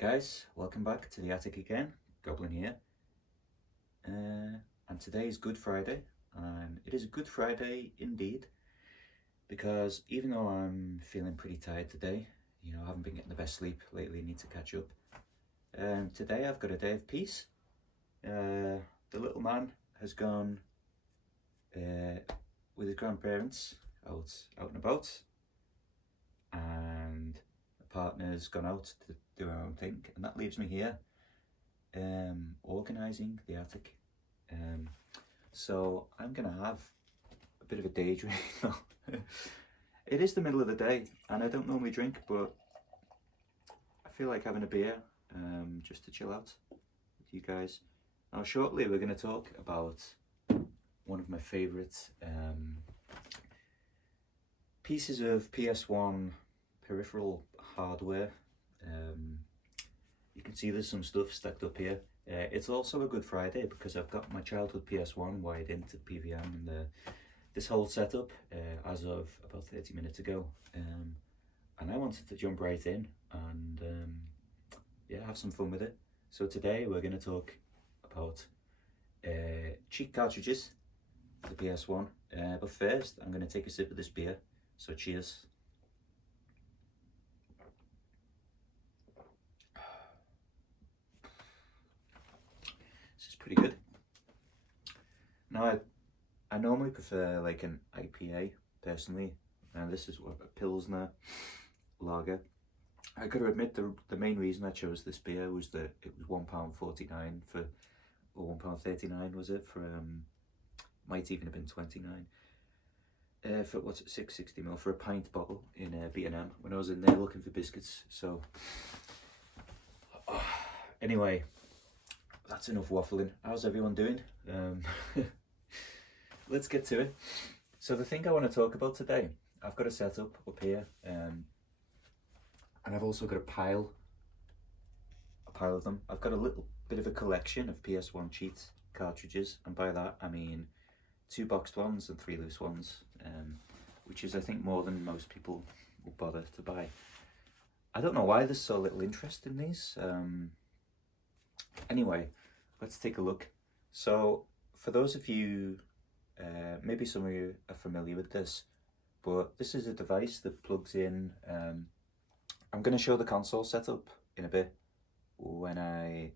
Right guys, welcome back to the attic again. Goblin here. And today is Good Friday, and it is a Good Friday indeed, because even though I'm feeling pretty tired today, I haven't been getting the best sleep lately, need to catch up. Today I've got a day of peace. The little man has gone with his grandparents out and about, and the partner's gone out to do her own thing, and that leaves me here organising the attic. So I'm gonna have a bit of a daydream. It is the middle of the day and I don't normally drink, but I feel like having a beer just to chill out with you guys. Now shortly we're going to talk about one of my favourite pieces of PS1 peripheral hardware. You can see there's some stuff stacked up here. It's also a Good Friday because I've got my childhood PS1 wired into the PVM and this whole setup as of about 30 minutes ago. And I wanted to jump right in and have some fun with it. So today we're going to talk about cheap cartridges for the PS1. But first I'm going to take a sip of this beer. So cheers. Pretty good. Now I normally prefer like an IPA personally, and this is what a Pilsner lager. I got to admit the main reason I chose this beer was that it was £1.49 for, or £1.39 was it for might even have been 29 for what's it, 660ml for a pint bottle in B&M when I was in there looking for biscuits. So anyway, that's enough waffling. How's everyone doing? Let's get to it. So the thing I want to talk about today, I've got a setup up here, and I've also got a pile of them. I've got a little bit of a collection of PS1 cheat cartridges, and by that I mean 2 boxed ones and 3 loose ones, which is I think more than most people will bother to buy. I don't know why there's so little interest in these. Anyway, let's take a look. So for those of you, maybe some of you are familiar with this, but this is a device that plugs in. I'm going to show the console setup in a bit when I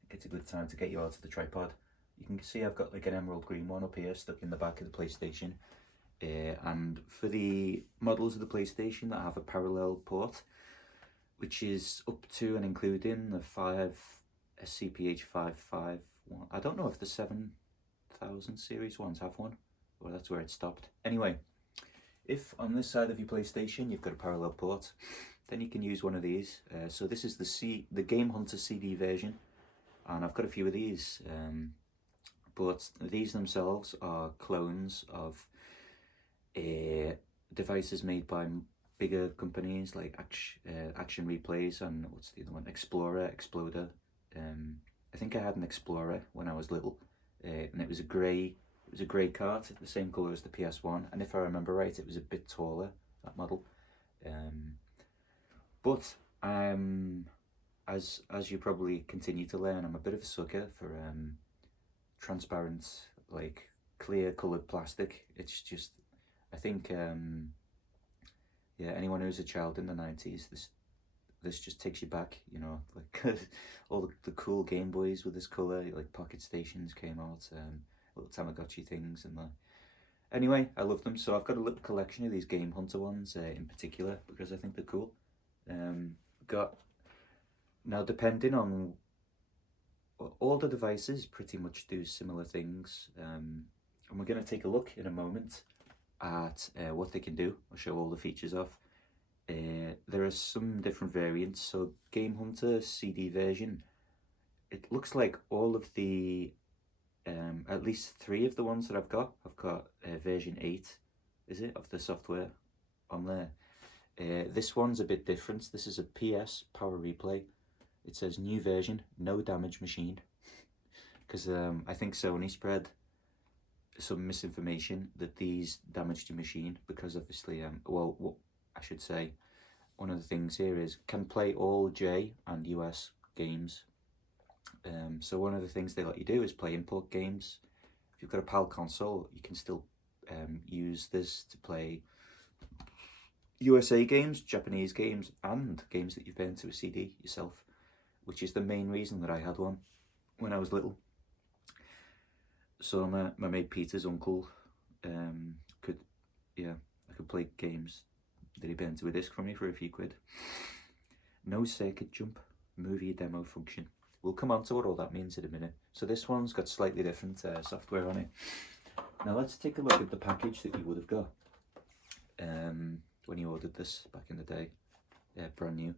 think it's a good time to get you out of the tripod. You can see I've got like an emerald green one up here stuck in the back of the PlayStation. And for the models of the PlayStation that have a parallel port, which is up to and including the CPH 551. I don't know if the 7000 series ones have one, or that's where it stopped. Anyway, if on this side of your PlayStation you've got a parallel port, then you can use one of these. So this is the Game Hunter CD version, and I've got a few of these, but these themselves are clones of devices made by bigger companies like Action Replays and what's the other one, Exploder. I think I had an Explorer when I was little, and it was a grey cart, the same colour as the PS1, and if I remember right, it was a bit taller, that model. But as you probably continue to learn, I'm a bit of a sucker for transparent, like clear coloured plastic. It's just, I think, anyone who's a child in the 90s, this just takes you back, like all the cool Game Boys with this colour, like Pocket Stations came out, little Tamagotchi things and that. Anyway, I love them, so I've got a little collection of these Game Hunter ones in particular because I think they're cool. Now depending on, all the devices pretty much do similar things, and we're going to take a look in a moment at what they can do. I'll show all the features off. There are some different variants. So Game Hunter CD version, it looks like all of the at least 3 of the ones that I've got version 8, is it, of the software on there. This one's a bit different. This is a PS Power Replay. It says new version, no damage machine, because I think Sony spread some misinformation that these damaged your machine, because obviously well, what I should say, one of the things here is can play all J and US games. So one of the things they let you do is play import games. If you've got a PAL console, you can still use this to play USA games, Japanese games, and games that you've put into a CD yourself, which is the main reason that I had one when I was little. So my mate Peter's uncle I could play games that he put into a disc for me for a few quid. No circuit jump, movie demo function. We'll come on to what all that means in a minute. So this one's got slightly different software on it. Now let's take a look at the package that you would have got when you ordered this back in the day. Brand new.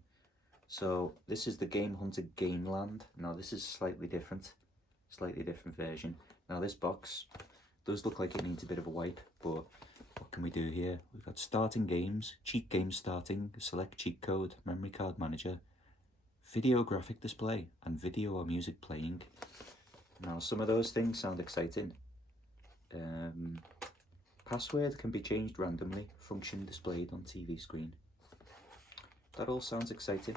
So this is the Game Hunter Gameland. Now this is slightly different version. Now this box does look like it needs a bit of a wipe, but what can we do here? We've got starting games, cheat game starting, select cheat code, memory card manager, video graphic display, and video or music playing. Now some of those things sound exciting. Password can be changed randomly, function displayed on TV screen. That all sounds exciting.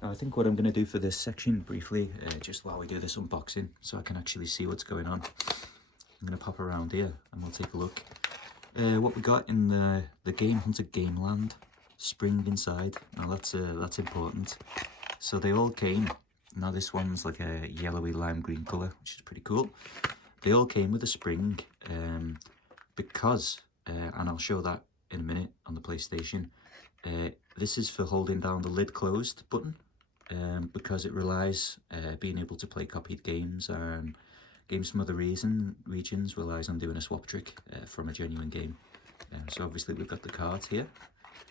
Now I think what I'm going to do for this section briefly, just while we do this unboxing, so I can actually see what's going on, I'm going to pop around here and we'll take a look. What we got in the Game Hunter Gameland spring inside. Now that's important. So they all came. Now this one's like a yellowy lime green colour, which is pretty cool. They all came with a spring because, and I'll show that in a minute on the PlayStation, this is for holding down the lid closed button because it relies, being able to play copied games and games from other regions relies on doing a swap trick from a genuine game. So obviously we've got the card here.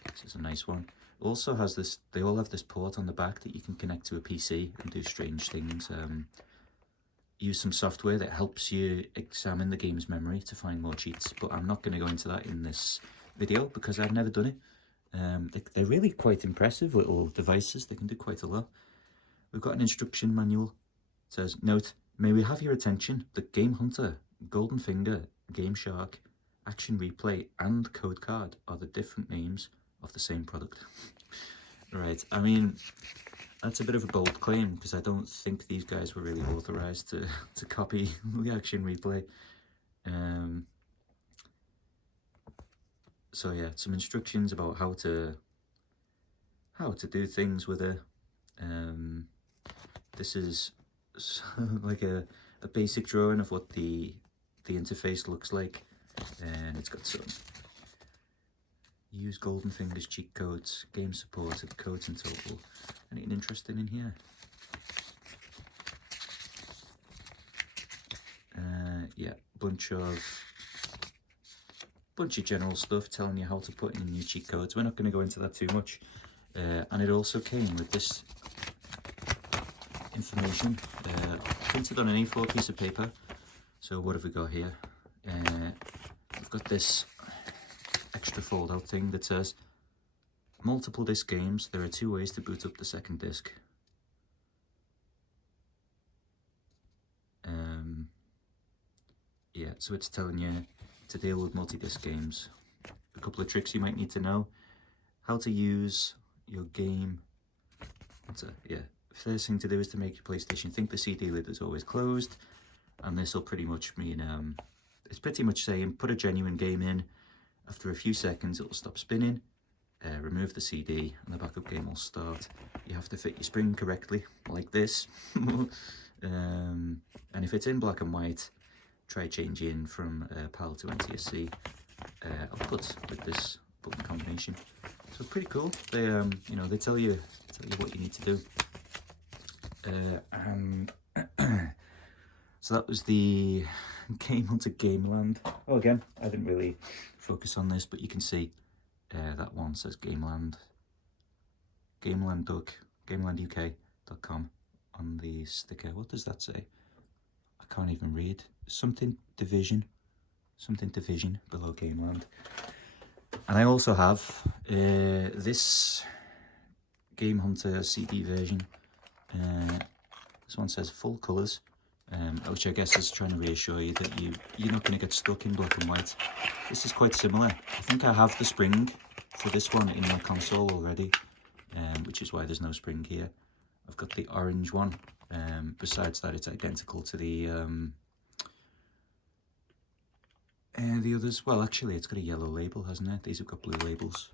This is a nice one. Also has this, they all have this port on the back that you can connect to a PC and do strange things. Use some software that helps you examine the game's memory to find more cheats, but I'm not going to go into that in this video because I've never done it. They're really quite impressive little devices. They can do quite a lot. We've got an instruction manual. It says, note, may we have your attention, the Game Hunter, Golden Finger, Game Shark, Action Replay and Code Card are the different names of the same product. Right, I mean, that's a bit of a bold claim because I don't think these guys were really authorized to copy the Action Replay. So yeah, some instructions about how to do things with it. This is like a basic drawing of what the interface looks like, and it's got some use Golden Fingers cheat codes, game supported, codes in total. Anything interesting in here? Yeah, bunch of general stuff telling you how to put in your cheat codes. We're not going to go into that too much. And it also came with this information printed on an A4 piece of paper. So what have we got here? We've got this extra fold out thing that says multiple disc games, there are 2 ways to boot up the second disc. Yeah, so it's telling you to deal with multi-disc games. A couple of tricks you might need to know. How to use your game. Yeah, first thing to do is to make your PlayStation think the CD lid is always closed, and this will pretty much mean it's pretty much saying put a genuine game in. After a few seconds it will stop spinning, remove the CD and the backup game will start. You have to fit your spring correctly like this. And if it's in black and white, try changing from PAL to NTSC output with this button combination. So pretty cool. They you know, they tell you what you need to do. And so that was the Game Hunter Gameland. Oh, again, I didn't really focus on this, but you can see that one says Gameland, GamelandUK.com on the sticker. What does that say? I can't even read. Something division below Gameland. And I also have this Game Hunter CD version. This one says full colours, which I guess is trying to reassure you that you're not going to get stuck in black and white. This is quite similar. I think I have the spring for this one in my console already, which is why there's no spring here. I've got the orange one. Besides that, it's identical to the others. Well, actually, it's got a yellow label, hasn't it? These have got blue labels.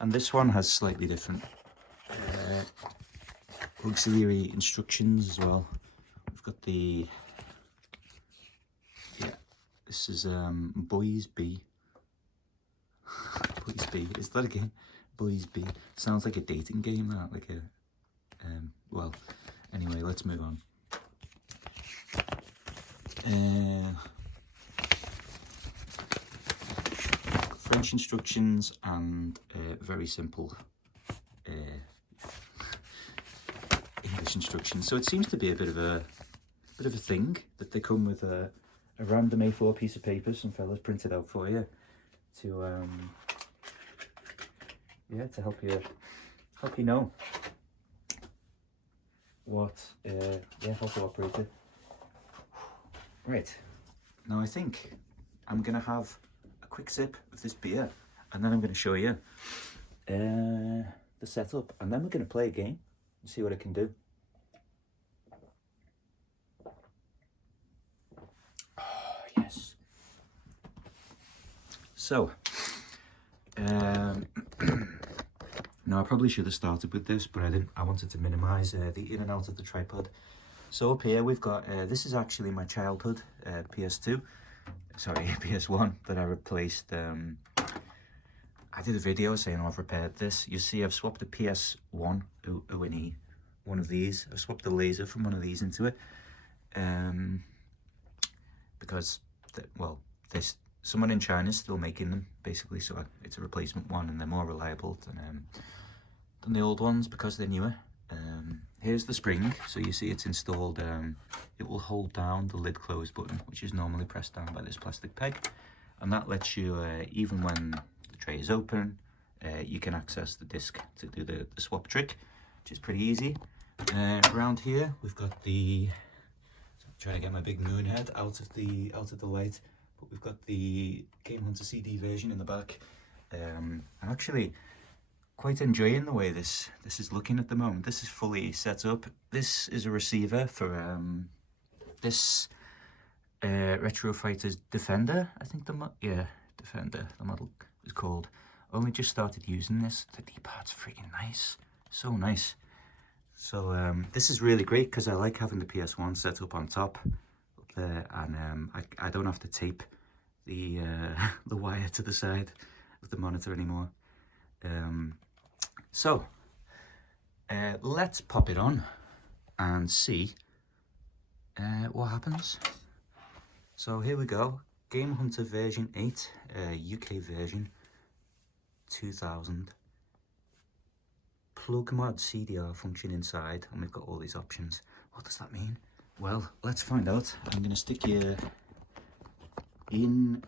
And this one has slightly different auxiliary instructions as well. We've got the, yeah, this is Boys B. Boys B, is that a game? Boys B. Sounds like a dating game, that, like a, well, anyway, let's move on. French instructions and very simple English instructions. So it seems to be a bit of a thing that they come with a random A4 piece of paper some fellas printed out for you to yeah, to help you know what yeah, how to operate it. Right, now I think I'm gonna have a quick sip of this beer and then I'm going to show you the setup, and then we're going to play a game and see what it can do. Oh, yes. So, now I probably should have started with this, but I didn't. I wanted to minimize the in and out of the tripod. So up here we've got, this is actually my childhood PS2. Sorry, PS1 that I replaced. I did a video saying I've repaired this. You see I've swapped the PS1 O&E, one of these. I've swapped the laser from one of these into it. Because, well, there's someone in China is still making them, basically, so it's a replacement one, and they're more reliable than the old ones because they're newer. Here's the spring, so you see it's installed. It will hold down the lid close button, which is normally pressed down by this plastic peg, and that lets you, even when the tray is open, you can access the disc to do the swap trick, which is pretty easy. Around here we've got the, I'm trying to get my big moon head out of the light, but we've got the Game Hunter CD version in the back. I'm actually quite enjoying the way this is looking at the moment. This is fully set up. This is a receiver for this Retro Fighters Defender, I think Defender, the model is called. Only just started using this. The D-pad's freaking nice, so nice. So this is really great because I like having the PS1 set up on top up there, and I don't have to tape the the wire to the side of the monitor anymore. So let's pop it on and see what happens. So here we go, Game Hunter version 8, UK version 2000. Plug mod CDR function inside, and we've got all these options. What does that mean? Well, let's find out. I'm going to stick you in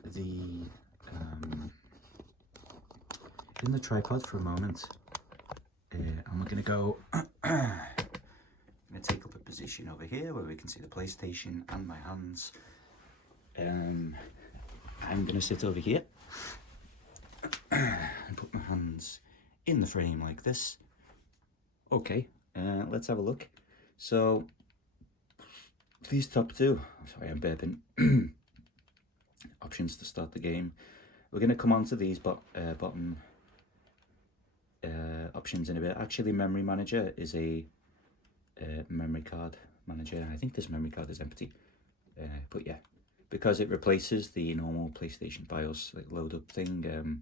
the tripod for a moment. And we're going to go, I'm going to take up a position over here where we can see the PlayStation and my hands. I'm going to sit over here and put my hands in the frame like this. Okay, let's have a look. So, these top two, sorry I'm burping, options to start the game. We're going to come on to these bottom options in a bit. Actually, memory manager is a memory card manager. I think this memory card is empty, but yeah, because it replaces the normal PlayStation BIOS like load up thing,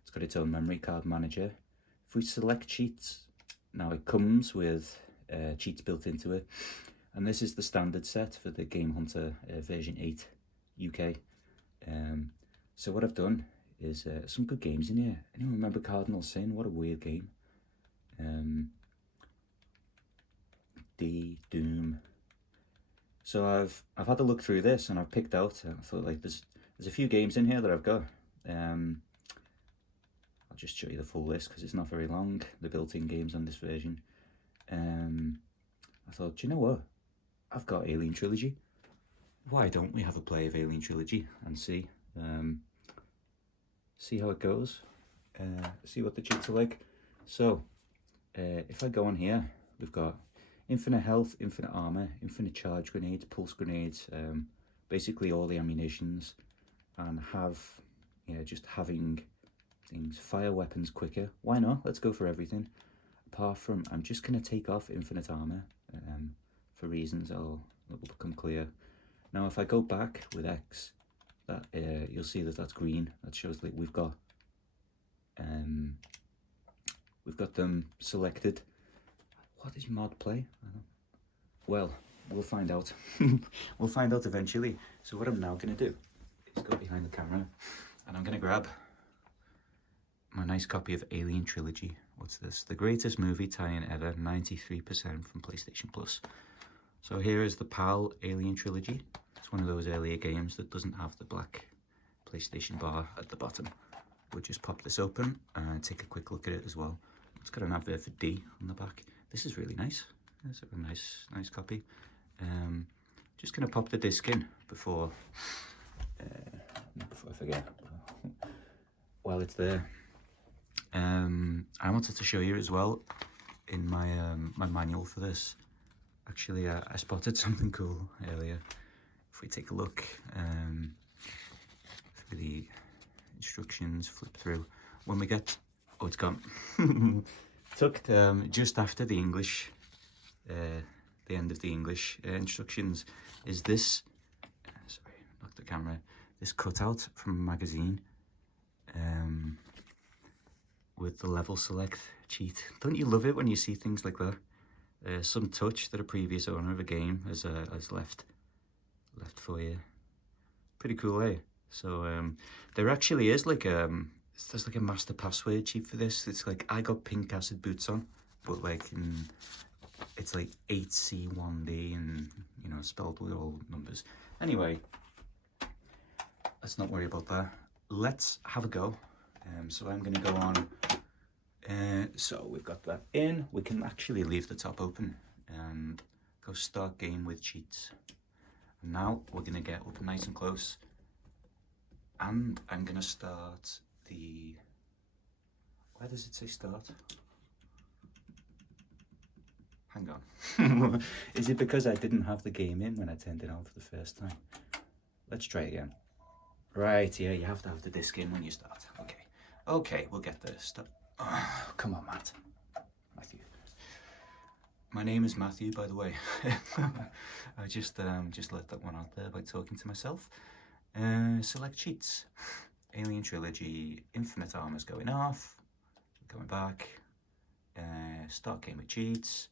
it's got its own memory card manager. If we select cheats, now it comes with cheats built into it, and this is the standard set for the Game Hunter version 8 UK. So what I've done is some good games in here. Anyone remember Cardinal Sin? What a weird game. Doom. So I've had a look through this and I've picked out. I thought like there's a few games in here that I've got. I'll just show you the full list because it's not very long. The built-in games on this version. I thought, do you know what? I've got Alien Trilogy. Why don't we have a play of Alien Trilogy and see how it goes? See what the cheats are like. So if I go on here, we've got infinite health, infinite armor, infinite charge grenades, pulse grenades, basically all the ammunitions, and just having things, fire weapons quicker. Why not? Let's go for everything. Apart from, I'm just going to take off infinite armor for reasons that will become clear. Now, if I go back with X, that you'll see that that's green. That shows that we've got them selected. What is mod play? Well, we'll find out. We'll find out eventually. So what I'm now going to do is go behind the camera and I'm going to grab my nice copy of Alien Trilogy. What's this? The greatest movie tie-in ever, 93% from PlayStation Plus. So here is the PAL Alien Trilogy. It's one of those earlier games that doesn't have the black PlayStation bar at the bottom. We'll just pop this open and take a quick look at it as well. It's got an advert for D on the back. This is really nice. It's a nice copy. Just gonna pop the disc in before I forget. While it's there, I wanted to show you as well in my my manual for this. Actually, I spotted something cool earlier. If we take a look through the instructions, flip through. When we get, oh, it's gone. Tucked just after the English, the end of the English instructions is this. Sorry, knocked the camera. This cutout from a magazine with the level select cheat. Don't you love it when you see things like that? Some touch that a previous owner of a game has left for you. Pretty cool, eh? So there actually is like there's like a master password cheat for this. It's like, I got pink acid boots on, but like it's like 8C1D and, you know, spelled with all numbers. Anyway, let's not worry about that. Let's have a go. So I'm gonna go on. So we've got that in. We can actually leave the top open and go start game with cheats. And now we're gonna get up nice and close. And I'm gonna start the, where does it say start? Hang on. Is it because I didn't have the game in when I turned it on for the first time? Let's try again. Right, yeah, you have to have the disc in when you start. Okay, we'll get there. Stop. Oh, come on, Matthew. My name is Matthew, by the way. I just let that one out there by talking to myself. Select cheats. Alien Trilogy, infinite armor's going off. Going back. Start game with cheats.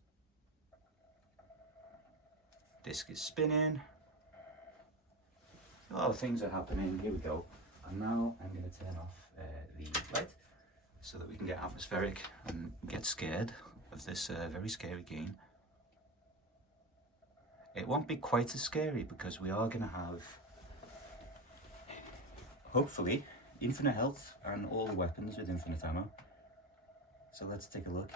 Disc is spinning. A lot of things are happening. Here we go. And now I'm going to turn off the light so that we can get atmospheric and get scared of this very scary game. It won't be quite as scary because we are going to have, hopefully, infinite health and all the weapons with infinite ammo. So let's take a look.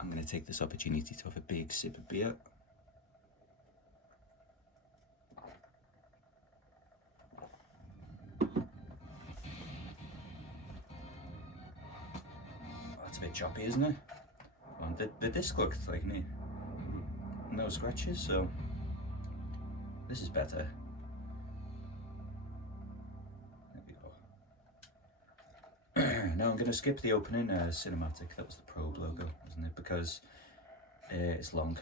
I'm going to take this opportunity to have a big sip of beer. That's a bit choppy, isn't it? Well, the disc looked like no scratches, so this is better. Now I'm going to skip the opening cinematic. That was the probe logo, wasn't it? Because it's long.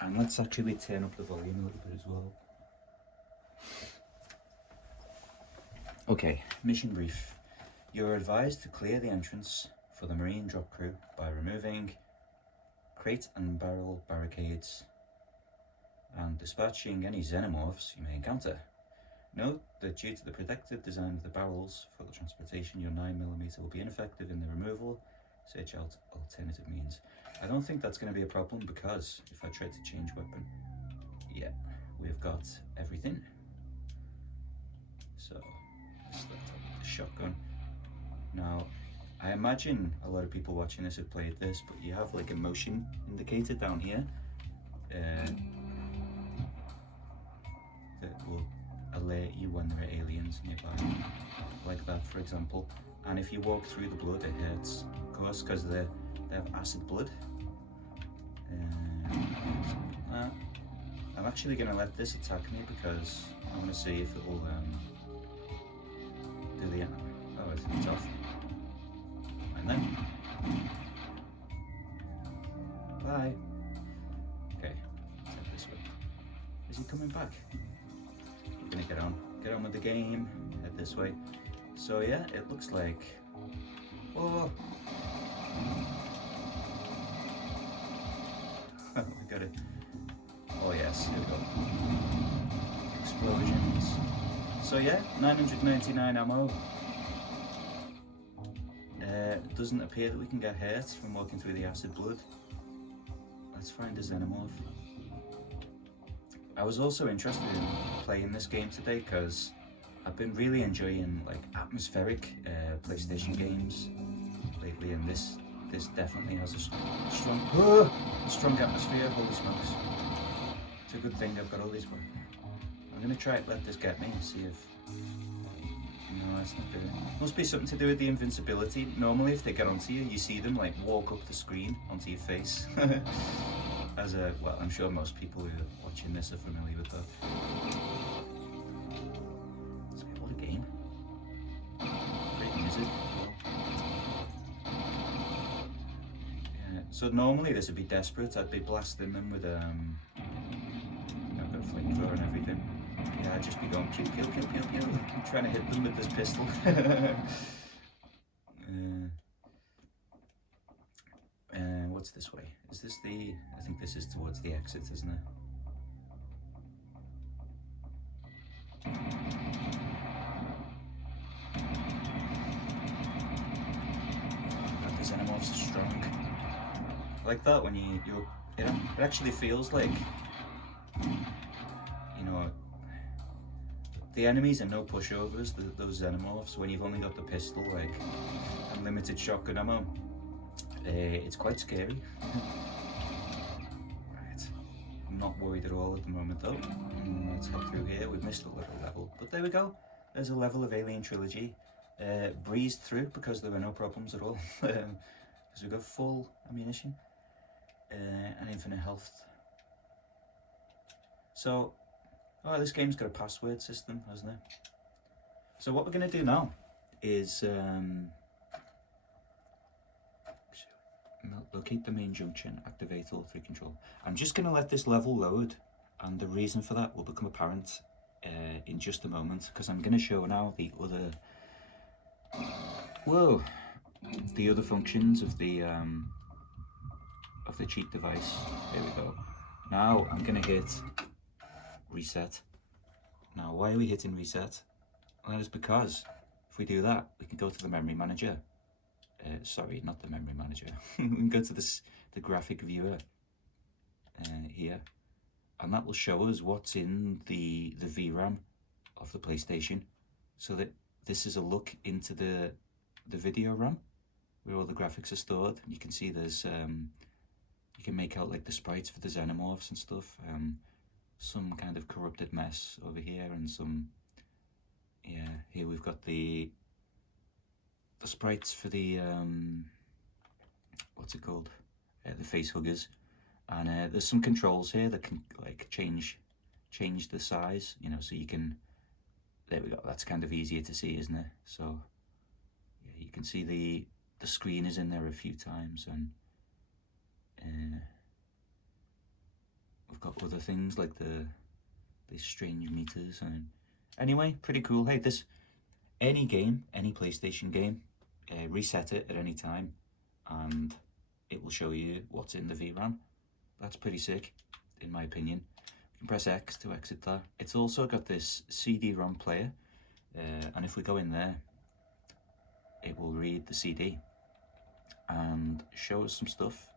And let's actually turn up the volume a little bit as well. Okay, mission brief. You're advised to clear the entrance for the marine drop crew by removing crate and barrel barricades and dispatching any xenomorphs you may encounter. Note that due to the protective design of the barrels for the transportation, your 9mm will be ineffective in the removal. Search out alternative means. I don't think that's going to be a problem because if I try to change weapon, yeah, we've got everything. So, let's start up the shotgun. Now, I imagine a lot of people watching this have played this, but you have like a motion indicator down here that will alert you when there are aliens nearby, like that for example. And if you walk through the blood, it hurts, of course, because they have acid blood. I'm actually going to let this attack me because I want to see if it will do the... Oh, it's off. And then... Bye. Okay, let's head this way. Is he coming back? I'm going to get on with the game, head this way. So yeah, it looks like... Oh! We got it. Oh yes, here we go. Explosions. So yeah, 999 ammo. It doesn't appear that we can get hurt from walking through the acid blood. Let's find a xenomorph. I was also interested in playing this game today because I've been really enjoying like atmospheric PlayStation games lately, and this definitely has a strong atmosphere. Holy smokes! It's a good thing I've got all these. I'm gonna try to let this get me and see if. No, that's not good. Must be something to do with the invincibility. Normally, if they get onto you, you see them like walk up the screen onto your face. Well, I'm sure most people who are watching this are familiar with that. What a game! Great music. So normally this would be desperate. I'd be blasting them with I've got a flamethrower and everything. Yeah, I'd just be going pew pew pew pew pew. I'm trying to hit them with this pistol. What's this way? Is this the? I think this is towards the exit, isn't it? God, these xenomorphs are strong. Like that when it actually feels like, you know, the enemies are no pushovers, those xenomorphs, when you've only got the pistol, like, unlimited shotgun ammo. It's quite scary. Right, I'm not worried at all at the moment though. Let's head through here. We've missed a little level, but there we go. There's a level of Alien Trilogy. Breezed through because there were no problems at all. Because we've got full ammunition. And infinite health. So, this game's got a password system, hasn't it? So what we're going to do now is locate the main junction, activate all 3 control. I'm just going to let this level load, and the reason for that will become apparent in just a moment, because I'm going to show now the other functions of the cheat device. There we go. Now I'm going to hit reset. Now why are we hitting reset? Well, that is because if we do that, we can go to the memory manager. Sorry, not the memory manager. We can go to the graphic viewer here, and that will show us what's in the VRAM of the PlayStation, so that this is a look into the video RAM where all the graphics are stored. You can see there's you can make out like the sprites for the xenomorphs and stuff, some kind of corrupted mess over here, and some, yeah, here we've got the sprites for the what's it called, the face huggers, and there's some controls here that can like change the size, you know, so you can, there we go, that's kind of easier to see, isn't it? So yeah, you can see the screen is in there a few times, and we've got other things like these strange meters, and anyway, pretty cool. Hey, any game, any PlayStation game, reset it at any time and it will show you what's in the VRAM. That's pretty sick, in my opinion. You can press X to exit that. It's also got this CD-ROM player, and if we go in there, it will read the CD and show us some stuff.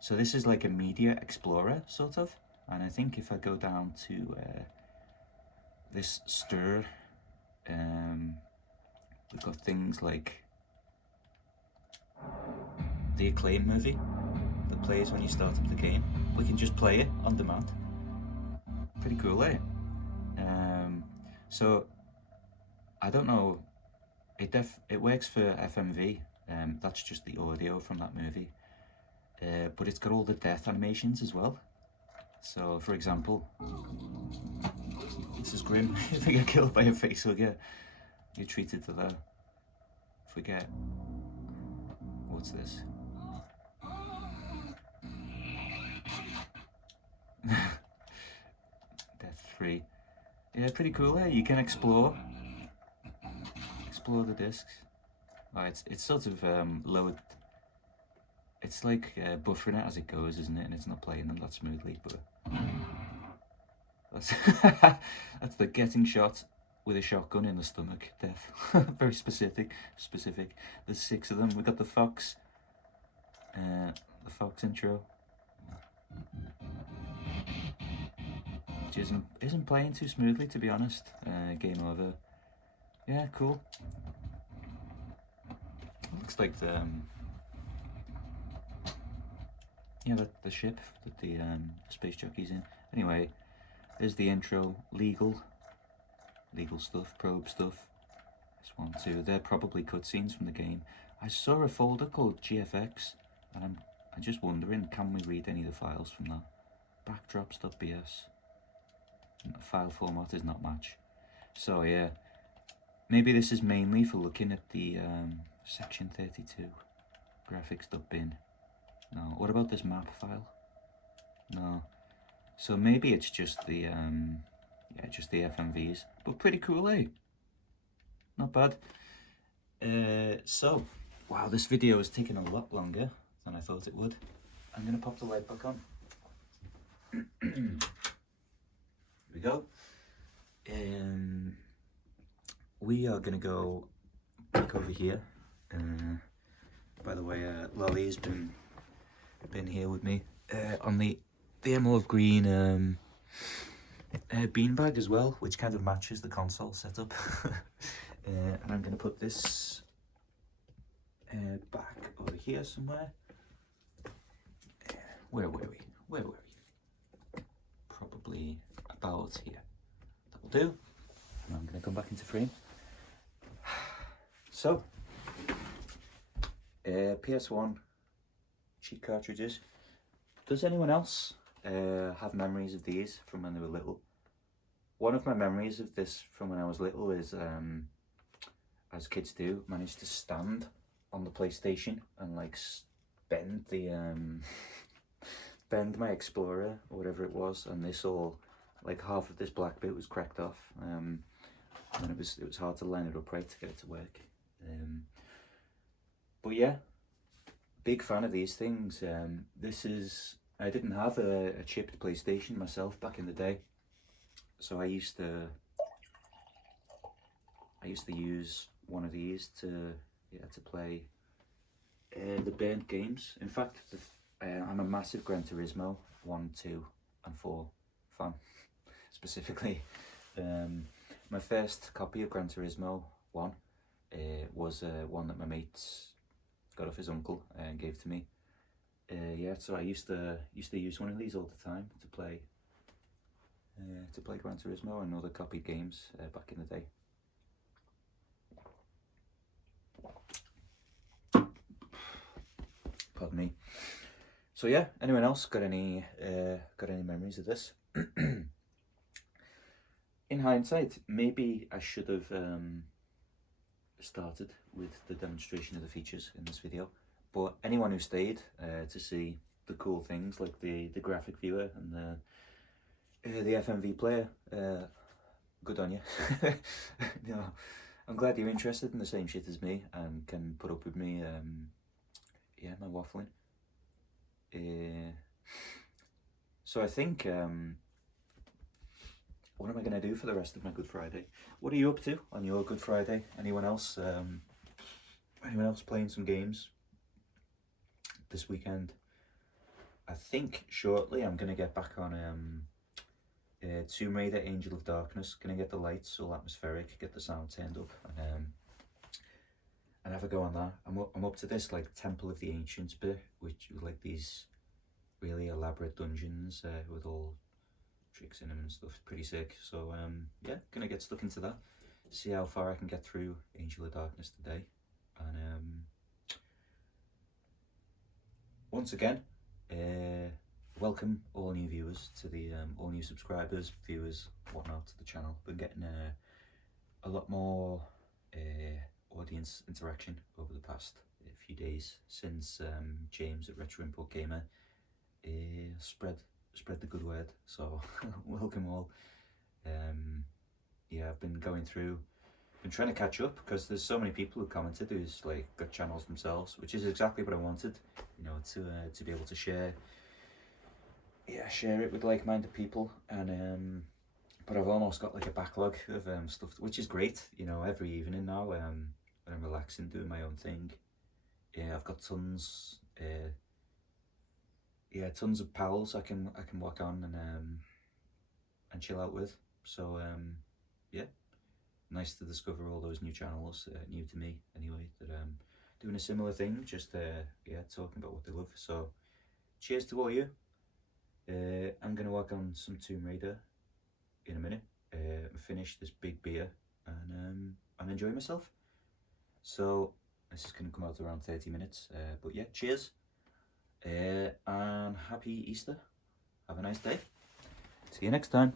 So this is like a media explorer, sort of, and I think if I go down to this stir, we've got things like the Acclaim movie that plays when you start up the game. We can just play it on demand. Pretty cool, eh? So I don't know. It works for FMV. That's just the audio from that movie. But it's got all the death animations as well. So, for example, this is grim. If we get killed by a facehugger, you're treated to that. If we get, what's this? Death 3. Yeah, pretty cool. You can explore the discs. Oh, it's sort of lowered. It's like buffering it as it goes, isn't it? And it's not playing them that smoothly, but that's that's the getting shot with a shotgun in the stomach death. Very specific. There's 6 of them. We got the fox intro, which isn't playing too smoothly, to be honest. Game over. Yeah, cool. Looks like the the ship that the space jockey's in. Anyway, there's the intro. Legal stuff, probe stuff. This one too. They're probably cutscenes from the game. I saw a folder called GFX, and I'm just wondering, can we read any of the files from that? Backdrops.bs. The file format is not match. So yeah, maybe this is mainly for looking at the section 32 graphics.bin. No. What about this map file? No. So maybe it's just the just the FMVs, but pretty cool, eh? Not bad. So, wow, this video is taking a lot longer than I thought it would. I'm gonna pop the light back on. Here we go. We are gonna go back over here. By the way, Lolly's been here with me on the emerald green beanbag as well, which kind of matches the console setup. And I'm going to put this back over here somewhere. Where were we? Probably about here. That will do. And I'm going to come back into frame. So, PS1 cheat cartridges. Does anyone else have memories of these from when they were little? One of my memories of this from when I was little is, as kids do, managed to stand on the PlayStation and like bend the bend my Explorer or whatever it was, and this all, like half of this black bit was cracked off, and it was hard to line it up right to get it to work. But yeah, big fan of these things. I didn't have a chipped PlayStation myself back in the day, so I used to use one of these to play the burnt games. In fact, I'm a massive Gran Turismo 1, 2 and 4 fan, specifically. My first copy of Gran Turismo 1 was one that my mate got off his uncle and gave to me. So I used to use one of these all the time to play Gran Turismo and other copied games back in the day. Pardon me. So yeah, anyone else got any memories of this? In hindsight, maybe I should have started with the demonstration of the features in this video, but anyone who stayed to see the cool things like the graphic viewer and the FMV player, good on you. You know, I'm glad you're interested in the same shit as me and can put up with me, my waffling. So I think, what am I going to do for the rest of my Good Friday? What are you up to on your Good Friday? Anyone else playing some games this weekend? I think shortly I'm going to get back on Tomb Raider Angel of Darkness. Going to get the lights all atmospheric, get the sound turned up, and have a go on that. I'm up to this like Temple of the Ancients bit, which was like these really elaborate dungeons with all tricks in them and stuff. It's pretty sick. So yeah, gonna get stuck into that. See how far I can get through Angel of Darkness today. And once again, welcome all new viewers to the all new subscribers, viewers, whatnot to the channel. Been getting a lot more audience interaction over the past few days since James at Retro Input Gamer spread the good word. So welcome all. Yeah, I've been going through, been trying to catch up because there's so many people who commented who's like got channels themselves, which is exactly what I wanted, you know, to be able to share it with like-minded people. And but I've almost got like a backlog of stuff, which is great, you know. Every evening now, when I'm relaxing, doing my own thing, yeah, I've got tons of pals I can work on and chill out with. So yeah, nice to discover all those new channels, new to me anyway, that doing a similar thing, just yeah, talking about what they love. So cheers to all you. I'm gonna work on some Tomb Raider in a minute, finish this big beer and enjoy myself. So this is gonna come out around 30 minutes, but yeah, cheers, and happy Easter. Have a nice day. See you next time.